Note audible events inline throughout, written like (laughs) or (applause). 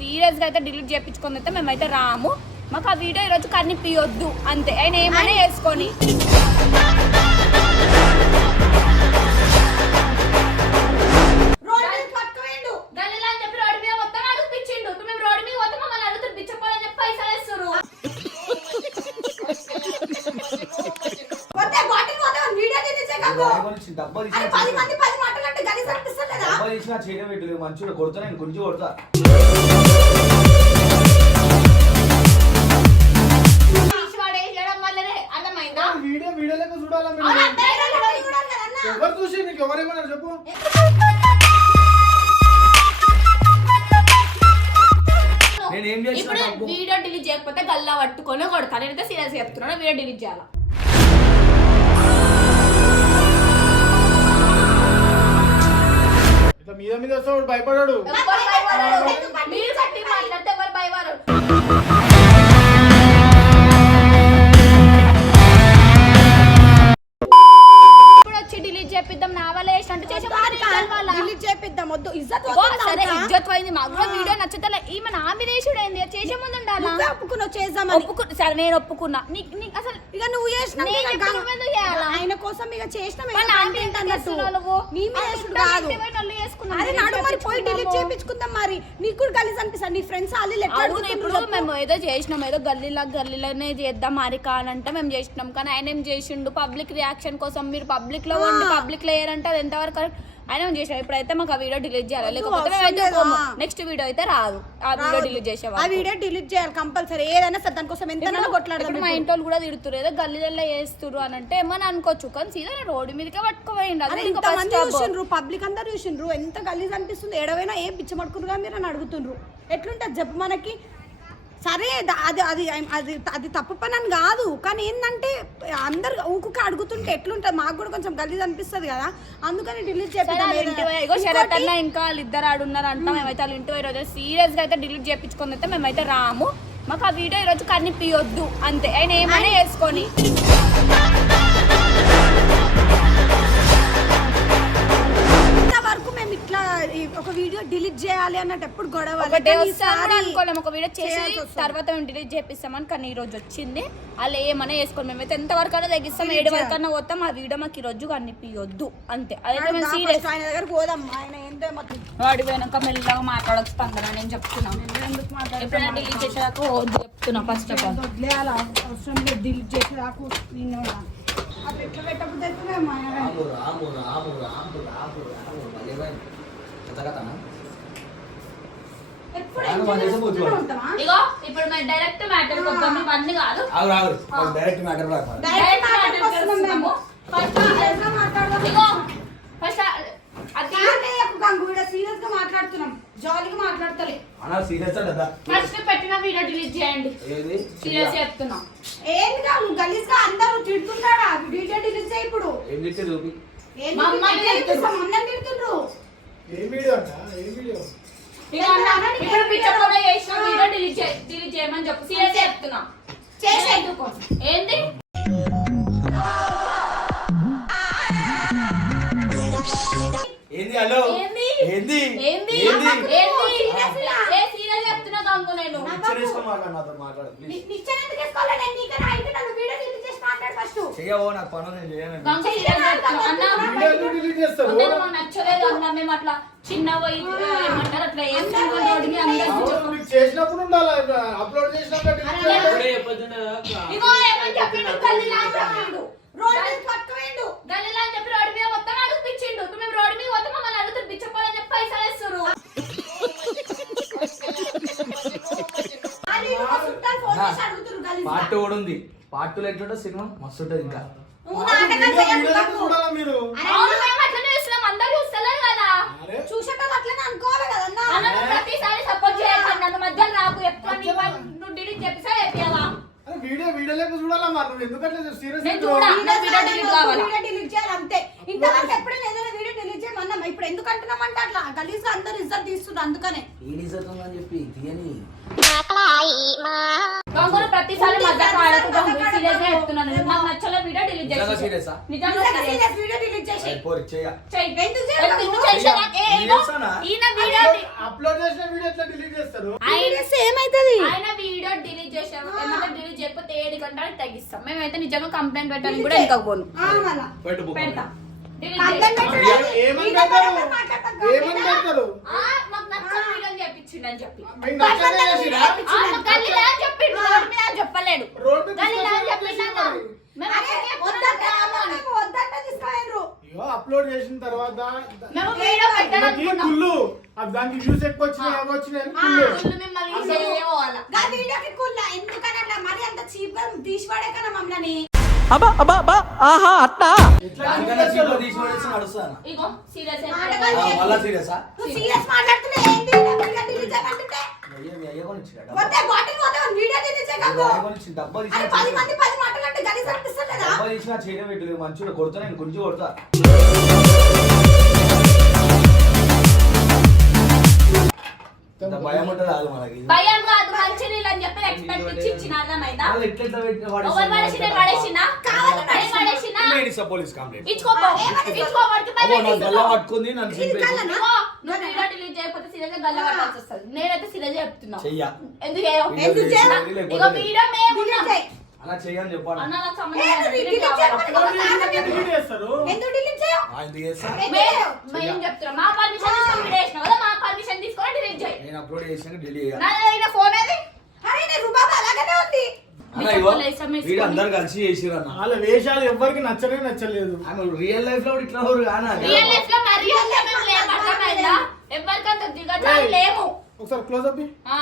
సీరియస్గా అయితే డిలీట్ చేయించుకొని అయితే మేమైతే రాము. మాకు ఆ వీడియో ఈరోజు కనిపించొద్దు అంతే. ఆయన ఏమైనా వేసుకొని. మీద పట్టుకోవేండు. గల్లీలో అని సీరియస్ చెప్తున్నాను వీడియో డిలీట్ చేయాలా? మీద మీద వస్తే వాడు భయపడాడు. మీరు కట్టి సరే నేను ఒప్పుకున్నా. నీకు నీకు అసలు ఇక నువ్వు నేను చేయాలా? ఆయన కోసం ఇక చేసిన నువ్వు? నీ మీద కాదు. వాళ్ళు నాడు మరి పోయి డిలీట్. చేపించుకుందాం మరి. నీకు కూడా కలిసి అనిపిస్తుంది. నీ ఫ్రెండ్స్ వాళ్ళు ఎట్లా అవును ఇప్పుడు అడుగుతున్నారు మేము ఏదో చేసినాం ఏదో గల్లీలా గల్లీలోనే చేద్దాం మరి కానంటే మేము చేసినాం. కానీ ఆయన ఏం చేసిండు? పబ్లిక్ రియాక్షన్ కోసం మీరు పబ్లిక్లో ఉండి పబ్లిక్లో ఏరంటే అది ఎంతవరకు? ఆయన ఏం చేసాడు ఇప్పుడైతే మాకు ఆ వీడియో డిలీట్ చేయాలి? లేకపోతే? నెక్స్ట్ వీడియో అయితే రాదు. ఆ వీడియో డిలీట్ ఆ చేసేవాళ్ళు. వీడియో డిలీట్ చేయాలి కంపల్సరీ ఏదైనా సరే దానికోసం ఎంత ఇప్పుడు కొట్లాడదాం మా ఇంటి వాళ్ళు కూడా తిడుతురు ఏదో గల్లీలలో వేస్తురు అని అంటే ఏమని అనుకోవచ్చు. కానీ సీదా రోడ్డు మీదకే. చూసిండ్రు. పబ్లిక్ అందరు చూసిండ్రు. ఎంత గలీజ్ అనిపిస్తుంది. ఏడవైనా ఏం పిచ్చమడుకురుగా మీరు అని అడుగుతుండ్రు. ఎట్లుంటది చెప్పు మనకి? సరే అది అది అది అది తప్పు పని అని కాదు. కానీ ఏంటంటే అందరు ఊకుక అడుగుతుంటే ఎట్లుంటది? మాకు కూడా కొంచెం గలీజ్ అనిపిస్తుంది కదా. అందుకని డిలీట్ అన్న ఇంకా ఇద్దరు ఆడున్నారు అంట. మేమైతే వాళ్ళ ఇంటి రోజు సీరియస్గా అయితే డిలీట్ చేయించుకొని అయితే మేమైతే రాము. మాకు ఆ వీడియో ఈరోజు కనిపించొద్దు అంతే. ఆయన ఏమైనా వేసుకొని ఒక వీడియో డిలీట్ చేయాలి అన్నట్టు ఎప్పుడు గొడవ వస్తాను అనుకోలేము ఒక వీడియో చేసి. తర్వాత మేము డిలీట్ చేపిస్తామని కానీ ఈ రోజు వచ్చింది. వాళ్ళు ఏమైనా వేసుకొని మేమైతే ఎంత వరకు అయినా తగ్గిస్తాం ఏడు వరకు అన్నా పోతాం. ఆ వీడియో మాకు ఈ రోజు కనిపించొద్దు అంతే. అదైతే మేము సీరియస్ ఆయన దగ్గర పోదాం ఆయన ఏంటో వాడి పోయినాక మెల్లగా మాట్లాడచ్చు స్పందన నేను చెప్తున్నాను? ఎప్పుడైనా డిలీట్ చేసేదాకా వద్దు చెప్తున్నా ఫస్ట్ ఆఫ్ ఆల్ వదిలేయాలా? అవసరం లేదు. డిలీట్ చేసి రాకు నేను కూడా. అది ఎట్లా పెట్టకపోతే ఎట్లా మా ఆయన? రాము రాము రాము రాము రాము రాము భలే పోయింది. కథ కథనా? ఎప్పుడు రాను, ఎంజాయ్ మన దేశం చేసుకుంటూ కూర్చో. ఉంటామా? ఇగో ఇప్పుడు మేము డైరెక్ట్ మ్యాటర్ కొద్దాం ఇవన్నీ కాదు. ఆగు రాగు డైరెక్ట్ మ్యాటర్. ఫస్ట్ మాట్లాడదాం. ఇగో ఫస్ట్ కాదే సీరియస్గా మాట్లాడుతున్నాం. జాలీగా మాట్లాడతలే. సీరియస్ కదా ఫస్ట్ పెట్టిన వీడియో డిలీట్ చేయండి. ఏది? సీరియస్ చెప్తున్నా. ఏంటి కా నువ్వు గలీజ్గా అందరూ తిడుతున్నాడా వీడియో డిలీట్ చేయి ఇప్పుడు. ఏం చూపి అమ్మ ఏ వీడియో అంట ఏ వీడియో? ఇక అన్న, ఇప్పుడు పిచ్చపోలో చేసిన. వీడియో డిలీట్ చే డిలీట్ చేయమని చెప్పు. సీరియస్ చెప్తున్నా. చేసేయ్. ఎందుకు? ఏంది? ఏంది హలో? ఏంది? ఏంది? ఏంది? ఏంది? ఏంది? ఏ సీరియస్ చెప్తున్నా గంగు నేను. మాట్లాడు నాతో మాట్లాడు ప్లీజ్ ని- నిచ్చెన ఎందుకు వేసుకోవాలా? నేను నీకన్నా? చెయ్యవో నాకు పనులు నేను చేయను. నచ్చలేదు అన్న మేము అట్లా చిన్న ఏమంటారు అట్లా ఏం చేసినప్పుడు ఉండాలి? అప్లోడ్ చెప్పిండు? రోడ్డు మీద పట్టుకోవేండు. గల్లీలో అని చెప్పి రోడ్డు మీద మొత్తం అడుగుపించిండు ఇప్పుడు మేము రోడ్డు మీద పోతే మమ్మల్ని అడుగుతారు చెప్పి పైసలు వేస్తారు. పార్ట్ కూడా ఉంది పార్ట్ టూ ఎట్లుంటుంది సినిమా? మస్తు ఉంటుంది ఇంకా వీడియో వీడియో. చూడాలా మీరు? నువ్వు డిలీట్ చేయాలి అంతే. ఇంతవరకు ఎప్పుడైనా ఏదైనా వీడియో డిలీట్ చేయమన్నాం ఇప్పుడు ఎందుకు అంటున్నామంటే అట్లా. గలీజ్ అందరు ఇజ్జత్ తీస్తున్నారు అందుకనే. ఏడిసతుందని చెప్పి తీయని. గంగులు ప్రతిసారి మధ్య కాడకు సీరియస్గా చెప్తున్నాను. నాకు నచ్చల వీడియో డిలీట్ నిజంగా చేసి serious ఆ? నిజంగా నిజంగా serious. serious video delete చేసేయ్. పోరి చెయ్య చెయ్యి. ఎందుకు చేయవు? ఎందుకు చేసావా? ఏ, ఇగో, చేసానా? ఈయన వీడియో డి- అప్లోడ్ చేసిన వీడియో ఎట్లా డిలీట్ చేస్తారు? ఆయన Serious ఏమైతది ఆయన వీడియో డిలీట్ చేసాము ఏమంటే డిలీట్ చేయకపోతే ఏడు గంటలకు తగ్గిస్తాం. మేమైతే నిజంగా కంప్లైంట్ పెట్టడానికి కూడా ఇంకా పోను. ఆ, మళ్ళా. పెట్టు పెడతా. Delete. పెట్టడం ఏమని పెడతారు? ఆ, చెప్పి. గల్లీలో అని చెప్పిండు? రోడ్డు మీద అని చెప్పలేడు గల్లీలో అని చెప్పిండు మేము వద్దంటే అప్లోడ్ చేసిన తర్వాత మేము వీడియో దానికి పెట్టాలనుకున్నాం. కుళ్ళు అది దానికి వ్యూస్ ఎక్కువ వచ్చినాయి అవి వచ్చినాయి అని ఆ, కుళ్ళు. వీళ్ళు మిమ్మల్ని ఇంకేం పోవాలా గా వీడియోకి కుల్ల ఎందుకని అట్లా? మరి అంత చీప్గా తీసి పడేకన్నా మమ్మల్ని? ఎట్లా దానికన్నా delete చీప్లో చేస్తారు? తీసి పడేస్తే నడుస్తానా? ఇగో సీరియస్ మాటగా ఆ, మళ్ళా సీరియసా నువ్వు సీరియస్ మాట్లాడుతున్నా ఏంటి వీడియో delete చేయమంటుంటే? అయ్యో మీ అయ్య కొనిచ్చిరా డబ్బా? వద్దే బాటిల్ పోతే వీడియో delete మీ చేయకు. అయ్య కొనిచ్చిన డబ్బా అరే తీసిన పది చేయడం- మంచిగా కొడతా నేను గుంజి కొడతా భయం ఉంటుంది కాదు మనకి. భయం కాదు మంచి నీళ్ళు అని చెప్పి ఎక్స్పెక్ట్ ఇచ్చి ఇచ్చిన అర్థమైందా? వాళ్ళు ఎట్లా ఎట్లా పెట్టిన వాడు ఎవరు పడేసిన పడేసినా కావాలని పడేసినా ఇస్తా పోలీస్ కంప్లైంట్. ఇచ్చుకోపో. ఇచ్చుకో వాడికి అబ్బో పని నా గల్లా. పట్టుకుంది నన్ను నువ్వు వీడియో డిలీట్ చేయకపోతే గా గల్ల పట్టాల్సి వస్తుంది. నేనైతే సీరియస్ చెప్తున్నా. చెయ్య. ఎందుకు చేయవు? ఎందుకు? వదిలే, ఇగో. వీడియో మేము. అలా చెయ్యని చెప్పాను అన్న నాకు సంబంధం లేదు. delete delete చేయమని కావాలి. ఒక కారణం చెప్పు. delete చేస్తారు? ఎందుకు delete చేయవు? ఆ, ఎందుకు చేస్తా మే- మేము చెప్తున్నాం. మా పర్మిషన్ తీసుకొని వీడియో వేసినాం కదా మా పర్మిషన్ తీసుకొని డిలీట్ చేయి. నేను అప్లోడ్ చేసాక డిలీట్ చేయాలి. నా దగ్గర ఫోన్ ఏది? అరే నీ రుబాబ్ అలాగనే ఉంది. వీడు. అందరు కలిసి చేసిరు అన్న. వాళ్ళ వేషాలు ఎవరికి నచ్చనే నచ్చలేదు. ఆమె రియల్ లైఫ్లో కూడా ఇట్లా ఎవరు కానా? రియల్ లైఫ్లో మరీ అంత మేము లేము అర్థమైందా? ఎవరికంత లేము. ఒకసారి క్లోజ్ అప్ ఆ.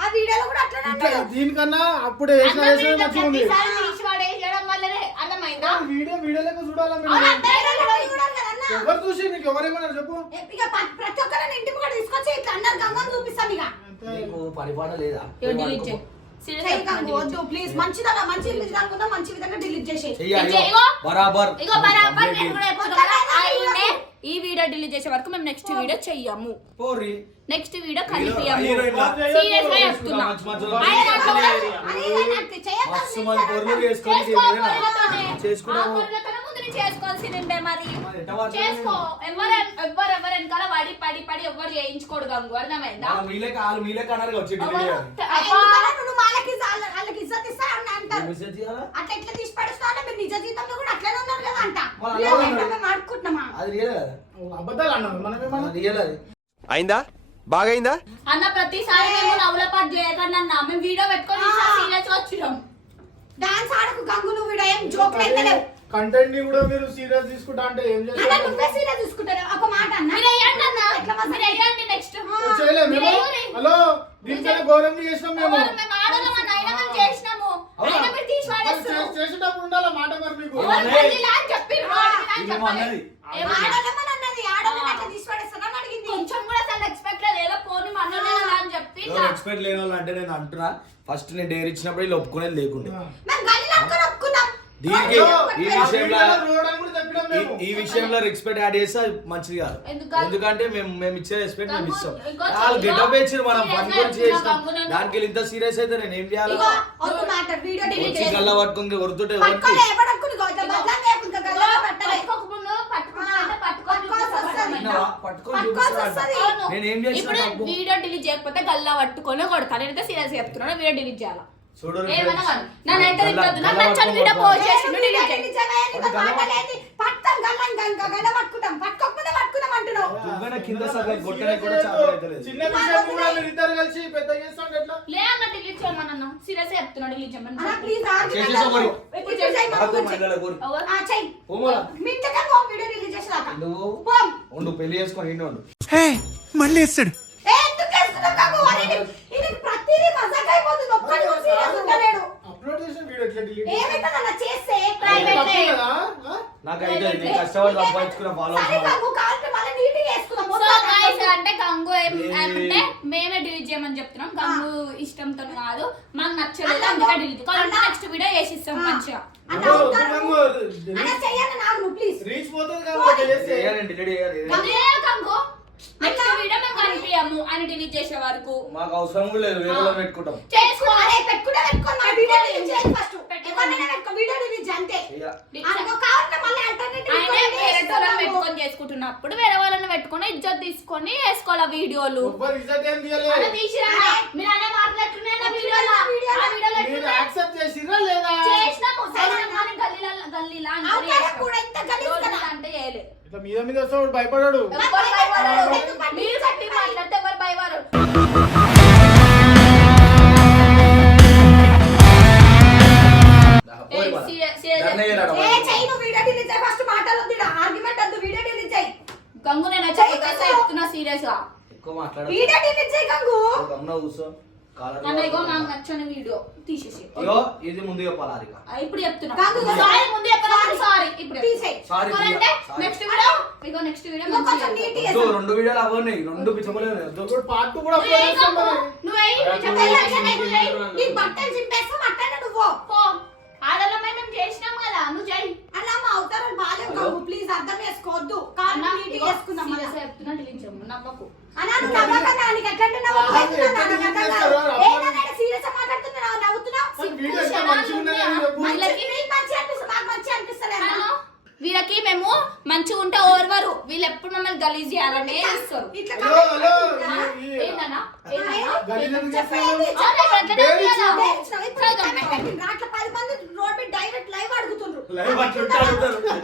ఆ వీడియోలో కూడా అట్లనే అన్నాడు. దీనికన్నా అప్పుడే వేసిన వేసిన వీడియో మంచిగా ఉంది ప్రతిసారి తీసి పడేయడం వల్లనే అర్థమైందా? వీడియో వీడియో లెక్క చూడాలా అవునా? మీరు వీడియోలో కూడా చూడాలి కదా అన్న. ఎవరు చూసి నీకు ఎవరేమన్నారు చెప్పు. ఇక ప్రతి ఒక్కరిని ఇంటి కూడా తీసుకొచ్చి ఇట్లా అన్నారు గంగని చూపిస్తాం ఇక. నీకు పరిపాలన లేదా? ఇగో delete చేయి. Serious చెయ్యి చెప్తున్నా, గంగు, delete వద్దు చేయి. ప్లీజ్ మంచిదలా మంచి విధంగా మంచి విధంగా డిలీట్ చేసి చెయ్య ఇగో, ఇగో ఇగో. బరాబర్. ఇగో బరాబర్. నేను కూడా చెప్తున్నా. కదా, ఈ వీడియో డిలీట్ చేసే వరకు మేము నెక్స్ట్ వీడియో చెయ్యము. పోరి. నెక్స్ట్ వీడియో కలిపియము. సీరియస్గా చెప్తున్నా. చేసుకోవాల్సిందే మరి. చేసుకో. ఎవరు ఎవరు ఎవరు వెనకాల పడి పడి పడి ఎవరు చేయించుకోడు గంగు. అర్థమైందా? అట్లా ఎట్లా తీసి పడేస్తా మీరు నిజ జీవితంలో కూడా అట్లనే అబద్ధాలు మనం రియల్ అది అయిందా? బాగైందా? అన్న ప్రతిసారి మేము నవ్వుల పాటు చేయకండి అన్న. మేము వీడియో పెట్టుకొని సీరియస్ వచ్చినాం డాన్స్ ఆడకు గంగు నువ్వు వీడియో ఏం లేవు కంటెంట్ని కూడా మీరు సీరియస్ తీసుకుంటా అంటే ఏం చేస్తారు నువ్వే సీరియస్ తీసుకుంటారు ఒక మాట అన్న. మీరు అన్న. ఎట్లా నెక్స్ట్ చేయలేము మేము? హలో దీనికన్నా ఘోరంగా చేసినాం మేము. మేము ఆడదాం అన్న. అయినా మేము చేసినాము. అయినా మీరు తీసి చేసేటప్పుడు ఉండాలా మాట మరి మీకు? అన్నది. కొంచెం కూడా అసలు ఎక్స్పెక్ట్ లేదు ఏదో పోనీ మనోనే కదా అని చెప్పి ఎవరు ఎక్స్పెక్ట్ లేని వాళ్ళు అంటే నేను అంటున్నా ఫస్ట్ నేను డేర్ ఇచ్చినప్పుడు వీళ్ళు ఒప్పుకునేది లేకుండే. మేము గల్లీలో ఒక్కరు ఒప్పుకున్నాం. దీనికి ఈ విషయంలో ఈ- మేము. ఈ విషయంలో రెస్పెక్ట్ యాడ్ చేస్తే అది మంచిది కాదు. ఎందుకు? ఎందుకంటే మేము మేము ఇచ్చే రెస్పెక్ట్ మేము ఇస్తాం. ఇంకో వాళ్ళు. గెటప్ ఇచ్చారు మనం Serious పని గురించి చేసినాం. దానికి వీళ్ళు ఇంత సీరియస్ అయితే నేను ఏం చేయాలి? ఇగో వద్దు మాట. వీడియో డిలీట్ వచ్చి చేసి గల్ల పట్టుకుంది కొడుతుంటే ఎవరికి? పట్టుకోలే ఎవడనుకుని వీడియో డిలీట్ చేయకపోతే గల్లా పట్టుకొని కొడతాను నేనైతే సీరియస్ చెప్తున్నాను వీడియో డిలీట్ చేయాలా చూడు నన్నైతే నచ్చని వీడియో పోస్ట్ చేసి డిలీట్ గల్లం గంగ గల్ల పట్టుకుంటాం పట్టుకోకపోతే పట్టుకుందాం అంటున్నావు దువ్వెన కింద సగం కూడా చిన్న విషయం కూడా మీరు ఇద్దరు కలిసి పెద్ద ఎట్లా లే అన్న డిలీట్ చేయమన్నా సీరియస్ చెప్తున్నాడు డిలీట్ ప్లీజ్ ఆర్గ్యూ ఉండు పెళ్ళి చేసుకొని ఇండి ఉండు. మళ్ళీ వేస్తాడు ఏ, ఎందుకు వేస్తున్నావు కాకు? అరే, ఇది- ఇది ప్రతిదీ మజాక్ అయిపోతుంది. ఒక్కడు ఉండలేడు. అప్లోడ్ చేసిన వీడియో ఎట్లా డిలీట్ ఏమైతుందన్న చేస్తే నేను కష్టపడి సంపాదించుకున్న ఫాలోవర్స్ అంటే గంగు. అంటే మేమే డిలీట్ చేయమని చెప్తున్నాం. గంగు ఇష్టంతో కాదు. మాకు నచ్చలేదు అందుకే డిలీట్ కావాలంటే. నెక్స్ట్ వీడియో వేసిస్తాం ఆ. మంచిగా. రీచ్ పోతుంది కాబట్టి డిలీట్ చేయాలి? గంగు? నెక్స్ట్ వీడియో మేము కనిపించము అని డిలీట్ చేసే వరకు. మాకు అవసరం కూడా లేదు వేరే వాళ్ళు పెట్టుకుంటాం. చేసుకో అరే, పెట్టుకుంటే పెట్టుకోండి, మా వీడియో delete చేయండి first. ఒక్కనే పెట్టుకో వీడియో రిలీజ్ అంతే. చెయ్య. అనుకో కావాలంటే మళ్ళీ alternative ఆయన ఇంకో video వేరే వాళ్ళని ఇస్తాము. పెట్టుకొని చేసుకుంటున్నప్పుడు వేరే వాళ్ళని పెట్టుకొని ఇజ్జత్ తీసుకొని వేసుకోవాలి వీడియోలు? ఎవ్వరు ఇజ్జత్ ఏం అలా తీయలేదు తీసిరా మీరు అనే మాట్లాడుతున్నాయి ఆ వీడియోలో? ఆ వీడియోలో మీరు ఎట్లున్నాయి? యాక్సెప్ట్ చేసిరా లేదా చేసినాము చేసినాము కానీ గల్లీలా గల్లీలా అంటే అవతారం కూడా ఎంత గలీజ్ రోజులు కదా. అంటే చేయలే ఇట్లా మీద మీద వస్తే వాడు భయపడాడు. మీరు చెప్పి మాట్లాడితే ఎవరు భయపడరు? గంగు నేను. చెప్తున్నా సీరియస్గా ఎక్కువ మాట్లాడు వీడియో రిలీజ్ అయ్యి గంగు. గమ్మున కూర్చో. కాలర్ నన్ను ఇగో నాకు నచ్చని వీడియో తీసేసి ఇగో ఇది ముందు చెప్పాలి ఇప్పుడు చెప్తున్నా. ముందు సారీ ఇప్పుడు తీసేయ్. Sorry, అంటే Sorry. నెక్స్ట్ వీడియో ఇగో నెక్స్ట్ వీడియో ఇంకా కొంచెం నీట్ వద్దు, రెండు వీడియోలు అవ్వని రెండు పిచ్చమలే వద్దు ఇప్పుడు పార్ట్ కూడా upload చేస్తాం మరి. నీ బట్టలు చింపేస్తాం అట్లనే నువ్వు ఆడలమై మేము చేసినాం కదా నువ్వు చేయి. అలా మా అవతారం బాగాలేదు గంగు ప్లీజ్ అర్థం చేసుకోవద్దు. కాదు నీట్ చేసుకుందాం మళ్ళా. చెప్తున్నా డిలీట్ నమ్మకు. అన్నా నువ్వు నవ్వకన్నా నీకు ఎట్లా నవ్వు ఆ, ఎట్లా చేస్తారు? సీరియస్ నవ్వుతున్నా నవ్వుతున్నావు? వీడియో మంచిగా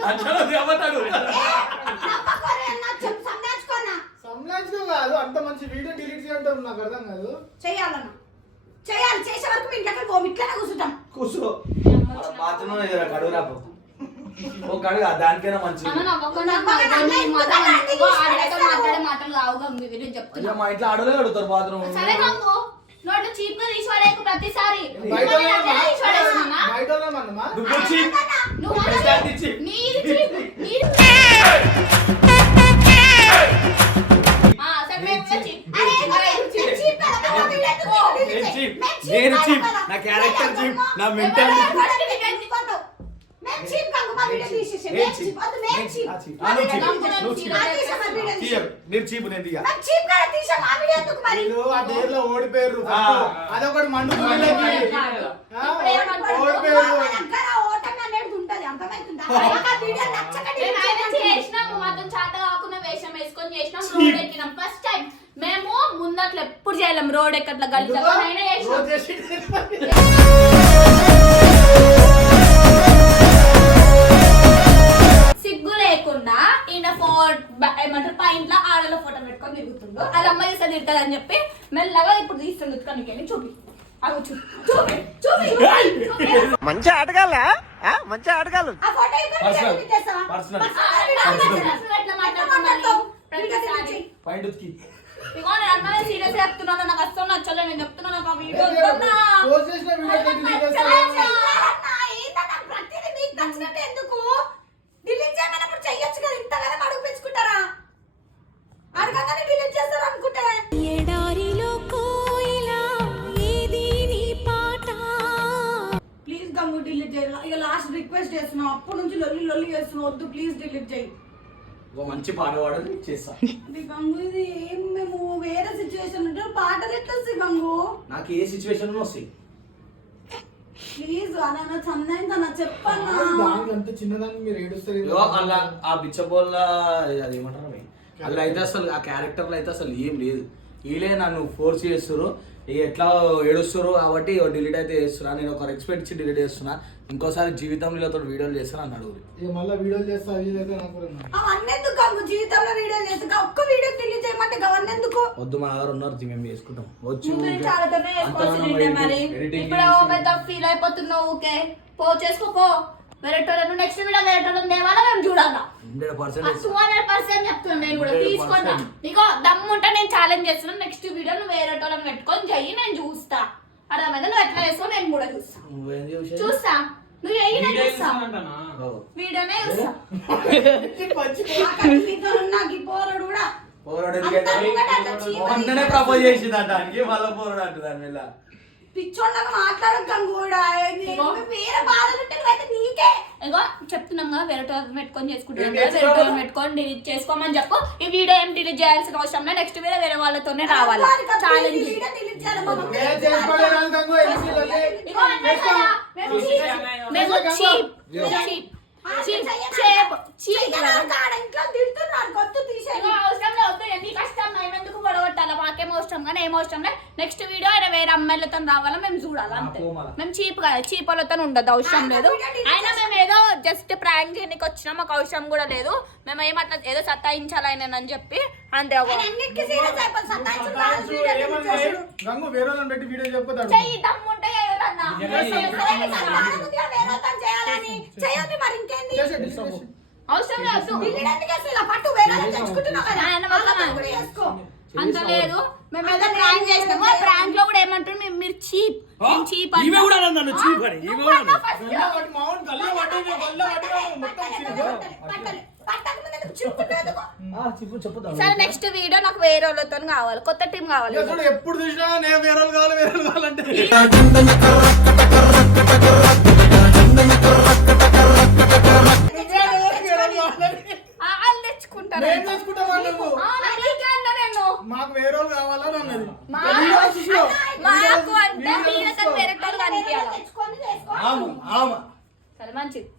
అట్లా ఏమంటాడు? నమ్మకోరే అన్న చెప్పు సందాచుకోనా? సంలాంజ్గా కాదు అంత మంచి వీడియో డిలీట్ చేయడం నాకు అర్థం కాదు. చెయ్యాలన్న? చెయ్యాలి చేసే వరకు మీ ఇంట్లో ఇట్లనే కూర్చుంటాం. కూర్చో. బాత్రూమ్ కడుగు కడుగు దానికైనా మంచిది. మాటలు మాటలు అయ్యో మా ఇంట్లో ఆడలే అడుగుతారు బాత్రూమ్. సరే గంగు నోట్లు చీప్గా తీసి పడేయకు ప్రతిసారి బయట నువ్వు అట్లనే తీసి? బయట వాళ్ళమన్నమా? నువ్వు నువ్వు. నీది ఆ, సరే కూడా నేను? చీప్. నా క్యారెక్టర్ చీప్. నా మేము మీరు చీప్ నేను దిగా ఆ డేర్లో ఓడిపోయారు ఆ. అదొకటి మండుతుంది కాదు. ఇప్పుడు ఏమంటారు? ఓడిపోయారు మా దగ్గర ఓటమి అనేది ఉంటది, అర్థమవుతుందా? మాకు ఆ వీడియో నచ్చక మేము delete ఆయన చేయమంటున్నాం. చేసినాము. మాత్రం చాట కాకుండా వేషం వేసుకొని చేసినాం. రోడ్ ఎక్కినాం. ఫస్ట్ టైం మేము ముందట్లా ఎప్పుడు చేయలేం. రోడ్ ఎక్కట్లా అయినా చేసినాం. (laughs) చెప్పి మెల్లగా ఇప్పుడు తీస్తుండు కనుక చూపి. అవి చూపి చూపి చూపి చూపి. మంచి ఆటగాళ్ళ? మంచి ఆటగాళ్ళు. సీరియస్ చెప్తున్నాను. నాకు అస్సలు నచ్చలే. నేను చెప్తున్నాను నాకు ఆ వీడియో. లొల్లి లొల్లి చేస్తున్నావు వద్దు ప్లీజ్ డిలీట్ చేయి. ఒక మంచి పాట పాడని చేస్తా. గంగు ఇది ఏం మేము వేరే సిచ్యువేషన్ ఉంటే పాటలు ఎట్లా వస్తాయి గంగు నాకు ఏ సిచ్యువేషన్ వస్తాయి. ప్లీజ్ అలా చందైంది అన్న చెప్పన్నా. దానికి అంత చిన్నదాన్ని మీరు ఏడుస్తారు అలా ఆ బిచ్చబోళ్ళ అది ఏమంటారు అవి? అలా అయితే అసలు ఆ క్యారెక్టర్లో అయితే అసలు ఏం లేదు. వీళ్ళే నన్ను ఫోర్స్ చేస్తారు ఎట్లా ఏడుస్తారు కాబట్టి డిలీట్ అయితే చేస్తున్నా. నేను ఒక రెస్పెక్ట్ ఇచ్చి డిలీట్ చేస్తున్నా. ఇంకోసారి జీవితంలో వీళ్ళతో వీడియోలు చేస్తాను అని అడుగురు. ఇక మళ్ళీ వీడియోలు చేస్తా అవి ఇది అయితే నాకు కూడా ఉన్నాయి. అవన్నీ ఎందుకు గంగు జీవితంలో వీడియో చేస్తా? ఒక్క వీడియో డిలీట్ చేయమంటే గవన్నీ ఎందుకు వద్దు మా దగ్గర ఉన్నారు మేము చేసుకుంటాం. వచ్చి ఫీల్ అయిపోతున్నావు ఓకే పో చేసుకోపో వేరేటోళ్ళను నెక్స్ట్ వీడియో వేరేటోళ్ళని తేవాలా మేము చూడాలా? Hundred percent two hundred percent చెప్తున్నాను నేను కూడా 100% తీసుకుంటా నీకో దమ్ము ఉంటే నేను ఛాలెంజ్ చేస్తున్నాను నెక్స్ట్ వీడియో నువ్వు వేరేటోళ్ళని పెట్టుకొని చెయ్యి నేను చూస్తా. అర్థమైందా నువ్వు ఎట్లా చేస్తావు? నేను కూడా చూస్తా. చూస్తా. నువ్వు నేను చూస్తా? వీడియోనే చూస్తా. నాకు పోరడు కూడా. పోరాడు అంతా ముంగట అట్లా చీమ మొన్ననే తీసి ప్రపోజ్ చేసింది దానికి? మళ్ళీ పోరాడు అంటు దాని మీద పిచ్చోళ్ళగా మాట్లాడకం కూడా. ఇగో. వేరే బాధలు ఉంటే నువ్వైతే నీకే చెప్తున్నాం కదా వేరే వాళ్ళని పెట్టుకొని చేసుకుంటున్నాం కదా పెట్టుకొని డిలీట్ చేసుకోమని చెప్పు. ఈ వీడియో ఏం డిలీట్ చేయాల్సిన అవసరం లేదు. నెక్స్ట్ వీడియో వేరే వాళ్ళతోనే రావాలి. ఛాలెంజ్ చేసుకోలేదు ఎందుకు? ఇగో కదా, మేము మేము cheap. మేము cheap cheap cheap cheap cheap ఇంట్లో తిడుతున్నారు కొత్త తీసేయి ఇగో అవసరం లేదు వద్దు, నీకు కష్టం మేము ఎందుకు పొడగొట్టాలి మాకేం అవసరం కానీ ఏం అవసరం లేదు. నెక్స్ట్ వీడియో ఆయన వేరే అమ్మాయిలతో రావాలా? మేము చూడాలి? అంతే. మేము చీప్ కదా. చీప్ వాళ్ళతో ఉండదు అవసరం లేదు. అయినా మేము జస్ట్ ప్రాంక్ చేయడానికి వచ్చినా మాకు అవసరం కూడా లేదు. మేము ఏమట్లా ఏదో సత్తాయించాలి ఆయన అని చెప్పి అంతే ఒక వేరే వాళ్ళని పెట్టి వీడియో చెప్పుతాడు. చెయ్యి ఎవరన్నా? చేయాలని. మరి ఇంకేంది? అవసరం లేదు. పట్టు వేరే తెచ్చుకుంటున్నావు కదా. అంత లేదు మేము ఏదో ప్రాంక్ చేసినాము ప్రాంక్లో కూడా ఏమంటారు మేము మీరు చీప్ మేము చీప్ ఈమె కూడా నన్ను చీప్ అని ఈమె గల్లా గల్లా మొత్తం చీపు. సరే నెక్స్ట్ వీడియో నాకు వేరే వాళ్ళతో కావాలి కొత్త టీం కావాలి ఎప్పుడు చూసినా నేను వేరే వాళ్ళు కావాలి వేరే వాళ్ళు కావాలంటే తెచ్చుకుంటారు నేను మాకు వేరే వాళ్ళు కావాలని అన్నది. మాకు అంటే మీరే వేరే వాళ్ళు కనిపించాలి. సరే మంచిది.